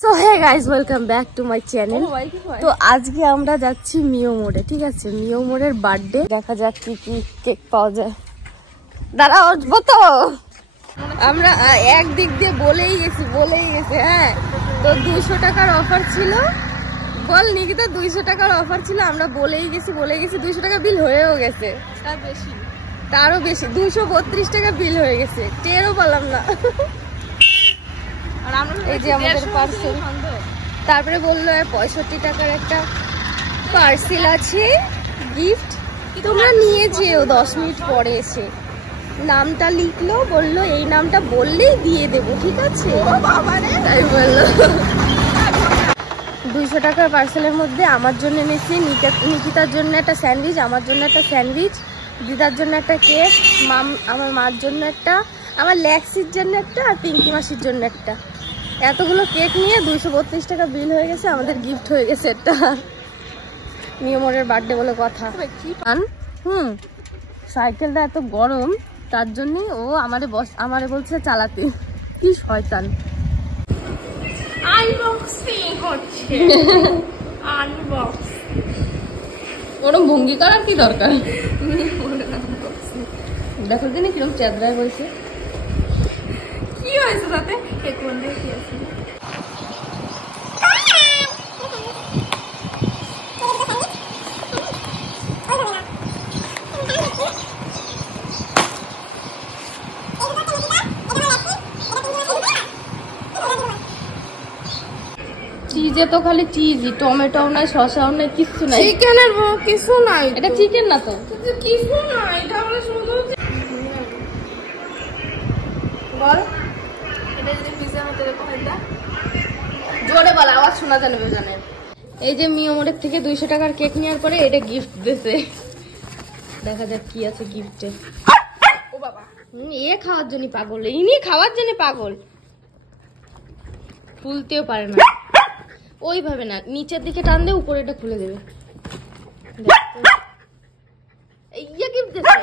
So hey guys, welcome back to my channel. তো আজকে আমরা যাচ্ছি মিও মোড়ে, ঠিক আছে? মিও মোড়ের বার্থডে, দেখা যাক কি কি কেক পাওয়া যায়। দাঁড়াও, আসবো তো। আমরা একদিক দিয়ে বলেই গেছি। হ্যাঁ, তো 200 টাকার অফার ছিল। বল নিকিতা, 200 টাকার অফার ছিল। আমরা বলেই গেছি 200 টাকা বিল হয়েও গেছে। তারও বেশি 232 টাকা বিল হয়ে গেছে, টেরও পেলাম না। এই যে আমাদের পার্সেল। তারপরে বললো 65 টাকার একটা পার্সেল আছে, গিফট, তোমরা নিয়ে যেও। 10 মিনিট পরে এসে নামটা লিখলো, বললো এই নামটা বললেই দিয়ে দেবো, ঠিক আছে? তাই বললো। 200 টাকার পার্সেলের মধ্যে আমার জন্য এনেছি, নিকিতার জন্য একটা স্যান্ডউইচ, আমার জন্য একটা স্যান্ডউইচ, দিদার জন্য একটা কেক, আমার মার জন্য একটা, আমার ল্যাক্সির জন্য একটা, আর পিঙ্কি মাসির জন্য একটা। এতগুলো কেক নিয়ে 232 টাকা বিল হয়ে গেছে। আমাদের গিফট হয়ে গেছে একটা। মিও মোড়ের বার্থডে বলে কথা। সাইকেলটা এত গরম, তার জন্যই ও আমারে বলছে চালাতে। কি শয়তান। আনবক্সিং হচ্ছে। ওরম ভঙ্গি করার কি দরকার? দেখো দিনে কিরকম চেদ্রায় বলছে। কি হয়েছে তাতে? কেক বন্ধে কি আছে? চিজে তো খালি চিজই, টমেটো নাই, শসাও নাই, কিচ্ছু নাই। চিকেনের কিছু নাই। এটা চিকেন না তো। কিছু নাই, এটা হলো শুধু বল। এটা যদি পিজ্জার মতো এরকম এটা জোরে বল, আওয়াজ শোনা যাবে জানেন। এই যে মিও মোড়ের থেকে 200 টাকার কেক নেওয়ার পরে এটা গিফট দিয়েছে। দেখা যাক কি আছে গিফটে। ও বাবা, এ খাওয়ার জন্য পাগল, ইনি খাওয়ার জন্য পাগল। খুলতেও পারে না, ওইভাবে না, নিচের দিকে টান দিয়ে উপরে এটা খুলে দেবে। ইয়ে গিফট দিয়েছে।